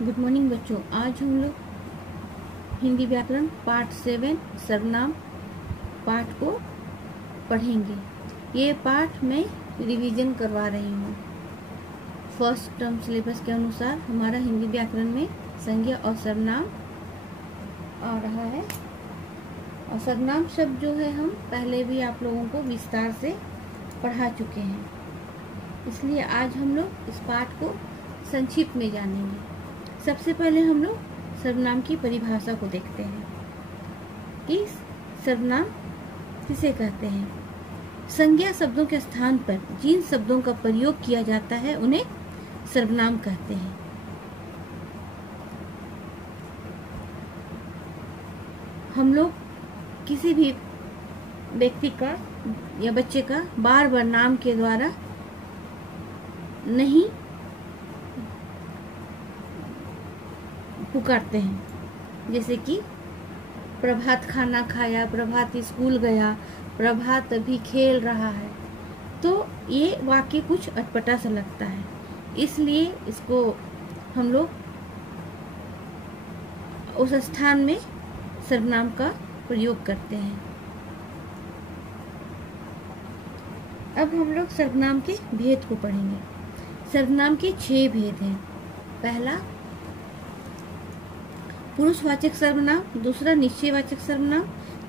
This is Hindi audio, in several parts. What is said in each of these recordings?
गुड मॉर्निंग बच्चों। आज हम लोग हिंदी व्याकरण पार्ट 7 सर्वनाम पाठ को पढ़ेंगे। ये पाठ मैं रिवीजन करवा रही हूँ। फर्स्ट टर्म सिलेबस के अनुसार हमारा हिंदी व्याकरण में संज्ञा और सर्वनाम आ रहा है, और सर्वनाम शब्द जो है हम पहले भी आप लोगों को विस्तार से पढ़ा चुके हैं, इसलिए आज हम लोग इस पाठ को संक्षिप्त में जानेंगे। सबसे पहले हम लोग सर्वनाम की परिभाषा को देखते हैं कि सर्वनाम किसे कहते हैं। संज्ञा शब्दों के स्थान पर जिन शब्दों का प्रयोग किया जाता है उन्हें सर्वनाम कहते हैं। हम लोग किसी भी व्यक्ति का या बच्चे का बार बार नाम के द्वारा नहीं पुकारते हैं, जैसे कि प्रभात खाना खाया, प्रभात स्कूल गया, प्रभात अभी खेल रहा है, तो ये वाक्य कुछ अटपटा सा लगता है, इसलिए इसको हम लोग उस स्थान में सर्वनाम का प्रयोग करते हैं। अब हम लोग सर्वनाम के भेद को पढ़ेंगे। सर्वनाम के 6 भेद हैं। पहला पुरुषवाचक सर्वनाम, दूसरा निश्चयवाचक सर्वनाम,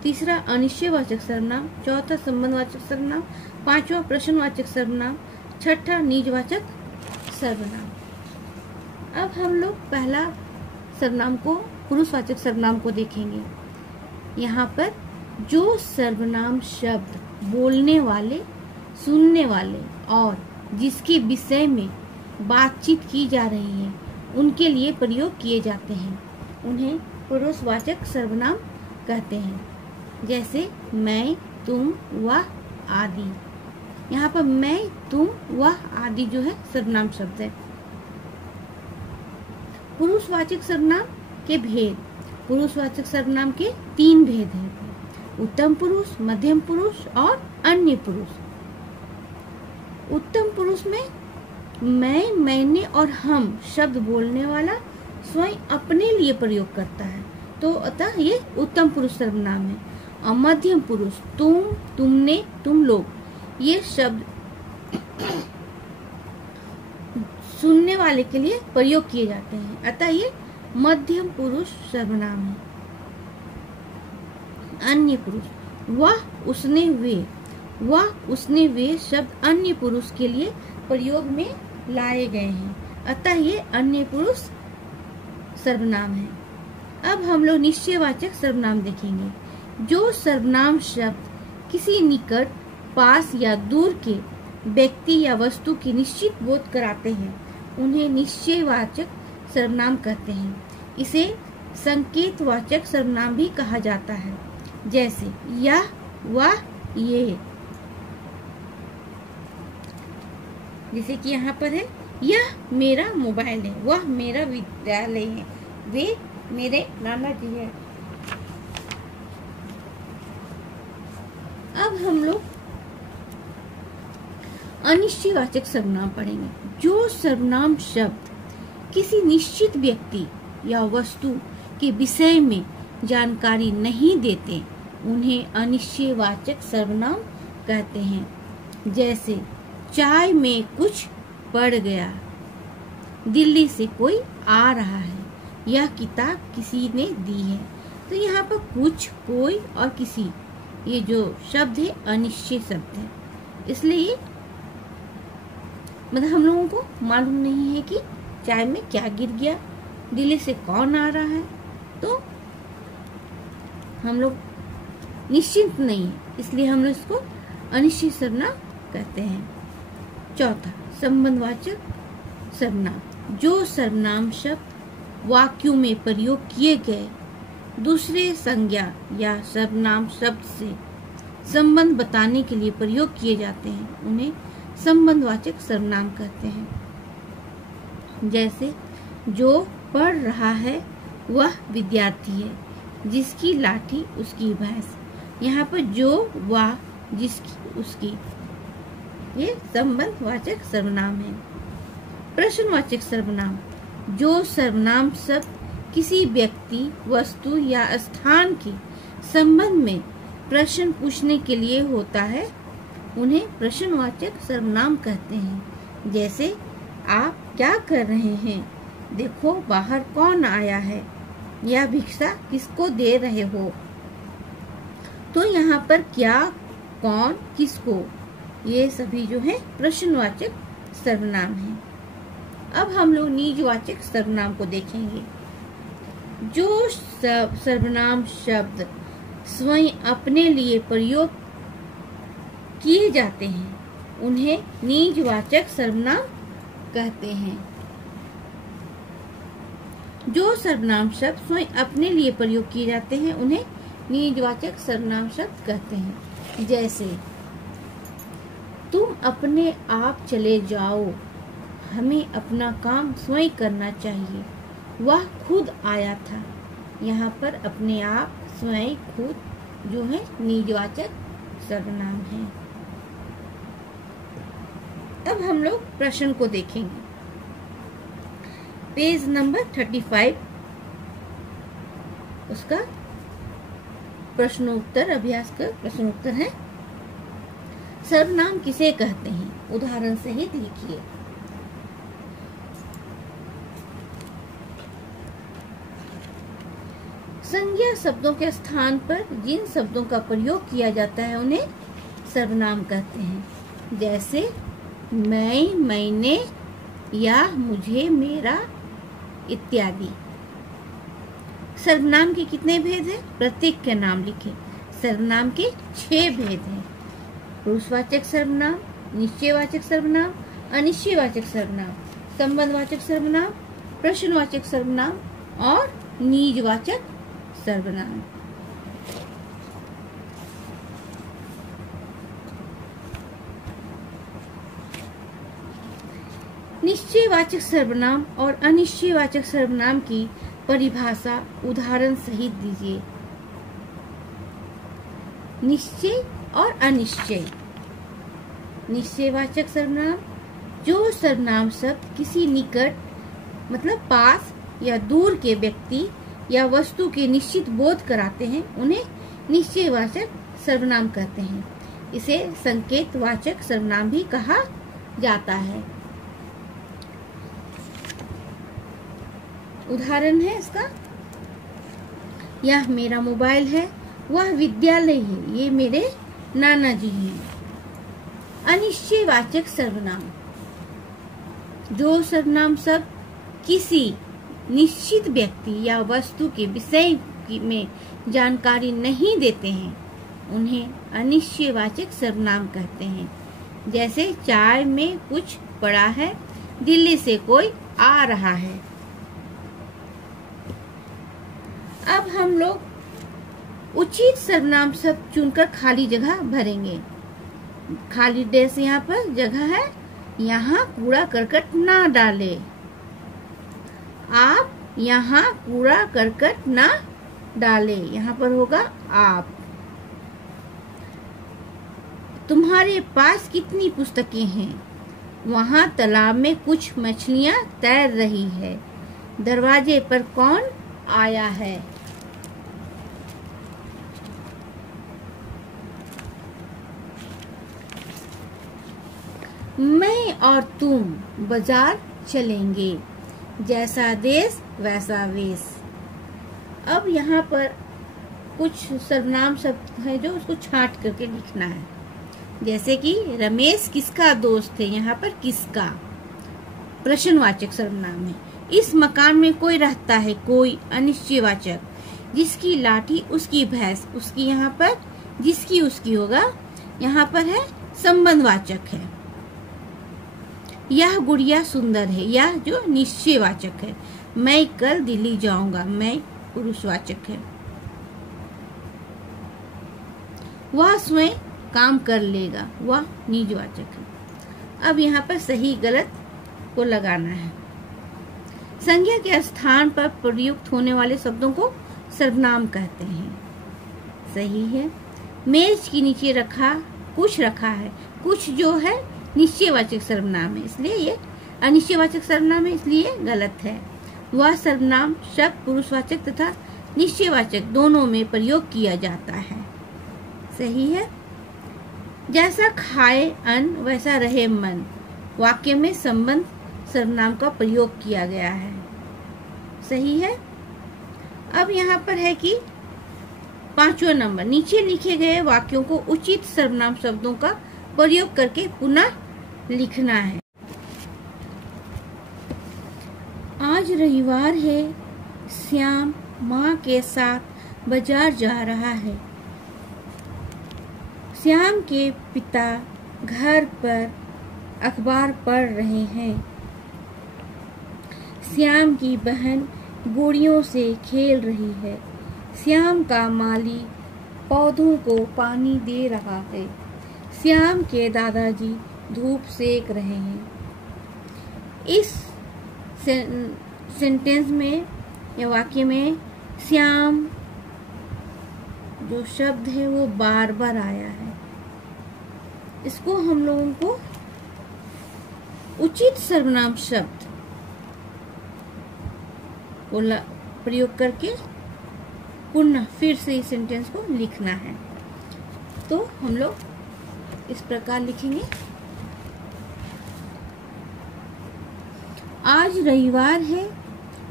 तीसरा अनिश्चयवाचक सर्वनाम, चौथा संबंधवाचक सर्वनाम, पांचवा प्रश्नवाचक सर्वनाम, छठा निजवाचक सर्वनाम। अब हम लोग पहला सर्वनाम को पुरुषवाचक सर्वनाम को देखेंगे। यहाँ पर जो सर्वनाम शब्द बोलने वाले, सुनने वाले और जिसके विषय में बातचीत की जा रही है उनके लिए प्रयोग किए जाते हैं, उन्हें पुरुषवाचक सर्वनाम कहते हैं। जैसे मैं, तुम, वह आदि। यहाँ पर मैं, तुम, वह आदि जो है सर्वनाम शब्द है। पुरुषवाचक सर्वनाम के भेद। पुरुषवाचक सर्वनाम के 3 भेद हैं: उत्तम पुरुष, मध्यम पुरुष और अन्य पुरुष। उत्तम पुरुष में मैं, मैंने और हम शब्द बोलने वाला स्वयं अपने लिए प्रयोग करता है, तो अतः ये उत्तम पुरुष सर्वनाम है। और मध्यम पुरुष तुम, तुमने, तुम लोग, ये शब्द सुनने वाले के लिए प्रयोग किए जाते हैं, अतः ये मध्यम पुरुष सर्वनाम है। अन्य पुरुष वह, उसने, वे। वह, उसने, वे शब्द अन्य पुरुष के लिए प्रयोग में लाए गए हैं, अतः ये अन्य पुरुष सर्वनाम है। अब हम लोग निश्चयवाचक सर्वनाम देखेंगे। जो सर्वनाम शब्द किसी निकट, पास या दूर के व्यक्ति या वस्तु की निश्चित बोध कराते हैं उन्हें निश्चयवाचक सर्वनाम कहते हैं। इसे संकेतवाचक सर्वनाम भी कहा जाता है, जैसे यह, वह, ये। जैसे कि यहाँ पर है, यह मेरा मोबाइल है, वह मेरा विद्यालय है, वे मेरे नाना जी है। अब हम लोग अनिश्चयवाचक सर्वनाम पढ़ेंगे। जो सर्वनाम शब्द किसी निश्चित व्यक्ति या वस्तु के विषय में जानकारी नहीं देते उन्हें अनिश्चयवाचक सर्वनाम कहते हैं। जैसे चाय में कुछ पड़ गया, दिल्ली से कोई आ रहा है, यह किताब किसी ने दी है। तो यहाँ पर कुछ, कोई और किसी, ये जो शब्द है अनिश्चय शब्द है, इसलिए मतलब हम लोगों को मालूम नहीं है कि चाय में क्या गिर गया, दिल्ली से कौन आ रहा है, तो हम लोग निश्चिंत नहीं है, इसलिए हम लोग इसको अनिश्चित सर्वनाम कहते हैं। चौथा संबंधवाचक सर्वनाम। जो सर्वनाम शब्द वाक्यों में प्रयोग किए गए दूसरे संज्ञा या सर्वनाम शब्द से संबंध बताने के लिए प्रयोग किए जाते हैं उन्हें संबंधवाचक सर्वनाम कहते हैं। जैसे जो पढ़ रहा है वह विद्यार्थी है, जिसकी लाठी उसकी भैंस। यहाँ पर जो, वह, जिसकी, उसकी, ये संबंधवाचक सर्वनाम है। प्रश्नवाचक सर्वनाम। जो सर्वनाम शब्द किसी व्यक्ति, वस्तु या स्थान के संबंध में प्रश्न पूछने के लिए होता है उन्हें प्रश्नवाचक सर्वनाम कहते हैं। जैसे आप क्या कर रहे हैं, देखो बाहर कौन आया है, या भिक्षा किसको दे रहे हो। तो यहाँ पर क्या, कौन, किसको, ये सभी जो है प्रश्नवाचक सर्वनाम हैं। अब हम लोग निजवाचक सर्वनाम को देखेंगे। जो सर्वनाम शब्द स्वयं अपने लिए प्रयोग किए जाते हैं उन्हें निजवाचक सर्वनाम कहते हैं। जो सर्वनाम शब्द स्वयं अपने लिए प्रयोग किए जाते हैं उन्हें निजवाचक सर्वनाम शब्द कहते हैं। जैसे तुम अपने आप चले जाओ, हमें अपना काम स्वयं करना चाहिए, वह खुद आया था। यहाँ पर अपने आप, स्वयं, खुद जो है निजवाचक सर्वनाम है। अब हम लोग प्रश्न को देखेंगे। पेज नंबर 35 उसका प्रश्नोत्तर, अभ्यास का प्रश्नोत्तर है। सर्वनाम किसे कहते हैं, उदाहरण सहित लिखिए। संज्ञा शब्दों के स्थान पर जिन शब्दों का प्रयोग किया जाता है उन्हें सर्वनाम कहते हैं। जैसे मैं, मैंने, या मुझे, मेरा इत्यादि। सर्वनाम के कितने भेद हैं? प्रत्येक के नाम लिखें। सर्वनाम के 6 भेद हैं। पुरुषवाचक सर्वनाम, निश्चयवाचक सर्वनाम, अनिश्चयवाचक सर्वनाम, संबंधवाचक सर्वनाम, प्रश्नवाचक सर्वनाम और निजवाचक सर्वनाम। निश्चयवाचक सर्वनाम और अनिश्चयवाचक सर्वनाम की परिभाषा उदाहरण सहित दीजिए। निश्चय और अनिश्चय। निश्चयवाचक सर्वनाम, जो सर्वनाम शब्द किसी निकट मतलब पास या दूर के व्यक्ति या वस्तु के निश्चित बोध कराते हैं उन्हें निश्चयवाचक सर्वनाम कहते हैं। इसे संकेतवाचक सर्वनाम भी कहा जाता है। उदाहरण है इसका, यह मेरा मोबाइल है, वह विद्यालय है, ये मेरे नाना जी हैं। अनिश्चयवाचक सर्वनाम, जो सर्वनाम शब्द किसी निश्चित व्यक्ति या वस्तु के विषय में जानकारी नहीं देते हैं उन्हें अनिश्चयवाचक सर्वनाम कहते हैं। जैसे चाय में कुछ पड़ा है, दिल्ली से कोई आ रहा है। अब हम लोग उचित सर्वनाम शब्द चुनकर खाली जगह भरेंगे। खाली डेस यहाँ पर जगह है, यहाँ कूड़ा करकट ना डाले। आप यहाँ कूड़ा करकट ना डाले, यहाँ पर होगा आप। तुम्हारे पास कितनी पुस्तकें हैं? वहाँ तालाब में कुछ मछलियाँ तैर रही है। दरवाजे पर कौन आया है? मैं और तुम बाजार चलेंगे, जैसा देश वैसा वेश। अब यहाँ पर कुछ सर्वनाम शब्द है जो उसको छांट करके लिखना है। जैसे कि रमेश किसका दोस्त है, यहाँ पर किसका प्रश्नवाचक सर्वनाम है। इस मकान में कोई रहता है, कोई अनिश्चयवाचक। जिसकी लाठी उसकी भैंस, उसकी यहाँ पर जिसकी उसकी होगा, यहाँ पर है संबंधवाचक है। यह गुड़िया सुंदर है, यह जो निश्चयवाचक है। मैं कल दिल्ली जाऊंगा, मैं पुरुषवाचक है। वह स्वयं काम कर लेगा, वह निजवाचक है। अब यहाँ पर सही गलत को लगाना है। संज्ञा के स्थान पर प्रयुक्त होने वाले शब्दों को सर्वनाम कहते हैं। सही है। मेज के नीचे रखा, कुछ रखा है, कुछ जो है निश्चयवाचक सर्वनाम है, इसलिए ये अनिश्चयवाचक सर्वनाम है, इसलिए गलत है। वह सर्वनाम शब्द पुरुषवाचक तथा निश्चयवाचक दोनों में प्रयोग किया जाता है। सही है। जैसा खाए अन्न वैसा रहे मन, वाक्य में संबंध सर्वनाम का प्रयोग किया गया है। सही है। अब यहाँ पर है कि 5वां नंबर, नीचे लिखे गए वाक्यों को उचित सर्वनाम शब्दों का प्रयोग करके पुनः लिखना है। आज रविवार है, श्याम माँ के साथ बाजार जा रहा है। श्याम के पिता घर पर अखबार पढ़ रहे हैं। श्याम की बहन गुड़ियों से खेल रही है। श्याम का माली पौधों को पानी दे रहा है। श्याम के दादाजी धूप सेक रहे हैं। इस सेंटेंस में या वाक्य में श्याम जो शब्द है वो बार बार आया है। इसको हम लोगों को उचित सर्वनाम शब्द को प्रयोग करके पुनः फिर से इस सेंटेंस को लिखना है। तो हम लोग इस प्रकार लिखेंगे। आज रविवार है,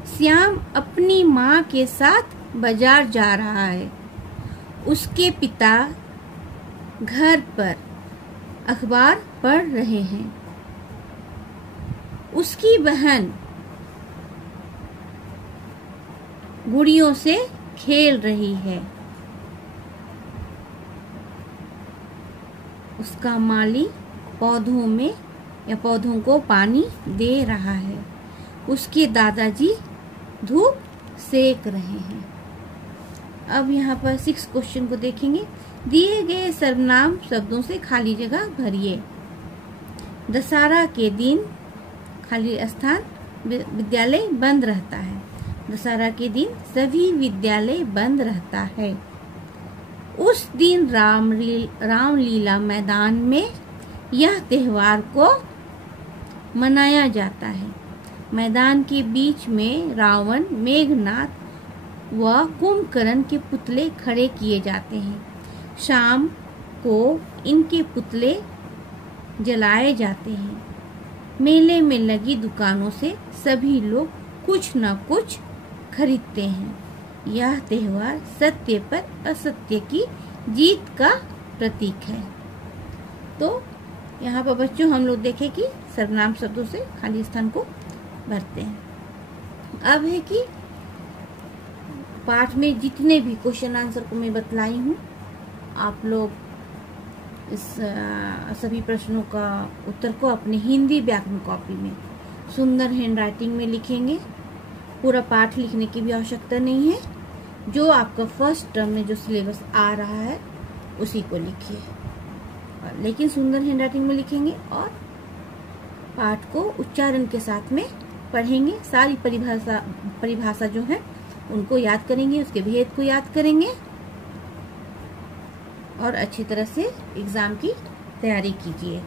श्याम अपनी माँ के साथ बाजार जा रहा है। उसके पिता घर पर अखबार पढ़ रहे हैं। उसकी बहन गुड़ियों से खेल रही है। उसका माली पौधों में या पौधों को पानी दे रहा है। उसके दादाजी धूप सेक रहे हैं। अब यहाँ पर 6 क्वेश्चन को देखेंगे। दिए गए सर्वनाम शब्दों से खाली जगह भरिए। दशहरा के दिन खाली स्थान विद्यालय बंद रहता है। दशहरा के दिन सभी विद्यालय बंद रहता है। उस दिन रामलीला मैदान में यह त्योहार को मनाया जाता है। मैदान के बीच में रावण, मेघनाथ व कुंभकर्ण के पुतले खड़े किए जाते हैं। शाम को इनके पुतले जलाए जाते हैं। मेले में लगी दुकानों से सभी लोग कुछ न कुछ खरीदते हैं। यह त्योहार सत्य पर असत्य की जीत का प्रतीक है। तो यहाँ पर बच्चों हम लोग देखें कि सर्वनाम शब्दों से खाली स्थान को भरते हैं। अब है कि पाठ में जितने भी क्वेश्चन आंसर को मैं बतलाई हूँ, आप लोग इस सभी प्रश्नों का उत्तर को अपनी हिंदी व्याकरण कॉपी में सुंदर हैंडराइटिंग में लिखेंगे। पूरा पाठ लिखने की भी आवश्यकता नहीं है। जो आपका फर्स्ट टर्म में जो सिलेबस आ रहा है उसी को लिखिए, लेकिन सुंदर हैंडराइटिंग में लिखेंगे और पाठ को उच्चारण के साथ में पढ़ेंगे। सारी परिभाषा जो है उनको याद करेंगे, उसके भेद को याद करेंगे और अच्छी तरह से एग्जाम की तैयारी कीजिए।